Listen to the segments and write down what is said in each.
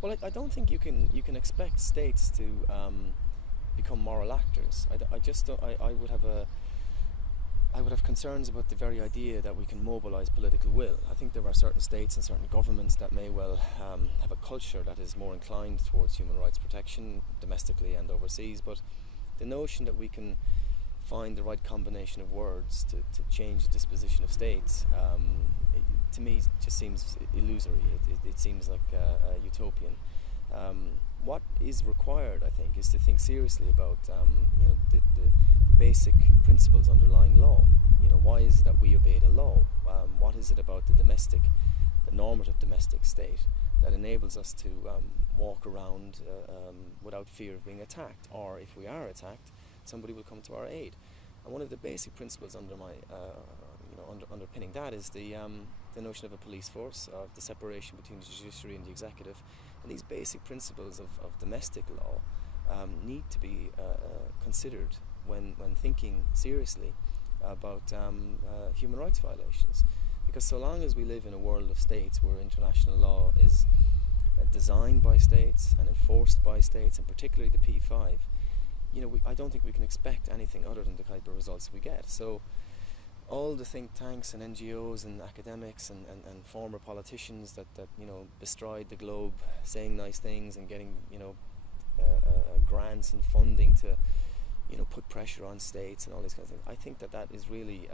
Well, I don't think you can expect states to become moral actors. I just don't, I would have concerns about the very idea that we can mobilise political will. I think there are certain states and certain governments that may well have a culture that is more inclined towards human rights protection domestically and overseas, but the notion that we can find the right combination of words to change the disposition of states, to me just seems illusory. It seems like utopian. What is required, I think, is to think seriously about the basic principles underlying law. Why is it that we obey the law? What is it about the normative domestic state that enables us to walk around without fear of being attacked, or if we are attacked, somebody will come to our aid? And one of the basic principles underpinning that is the notion of a police force, of the separation between the judiciary and the executive. And these basic principles of domestic law need to be considered when thinking seriously about human rights violations. Because so long as we live in a world of states where international law is designed by states and enforced by states, and particularly the P5, I don't think we can expect anything other than the type of results we get. So all the think tanks and NGOs and academics and former politicians that bestride the globe saying nice things and getting grants and funding to put pressure on states and all these kinds of things, I think that is really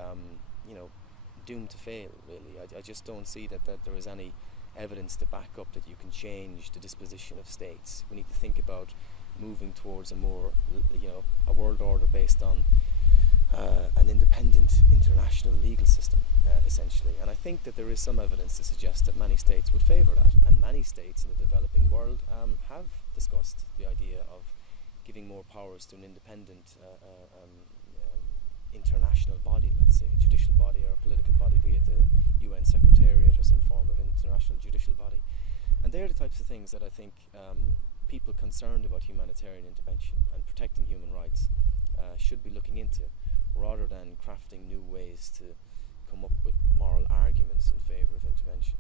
doomed to fail, really. I just don't see that there is any evidence to back up that you can change the disposition of states. We need to think about moving towards a more a world order based on an independent international legal system, essentially. And I think that there is some evidence to suggest that many states would favour that, and many states in the developing world have discussed the idea of giving more powers to an independent international body, let's say a judicial body or a political body, be it the UN Secretariat or some form of international judicial body. And they're the types of things that I think people concerned about humanitarian intervention and protecting human rights should be looking into, rather than crafting new ways to come up with moral arguments in favour of intervention.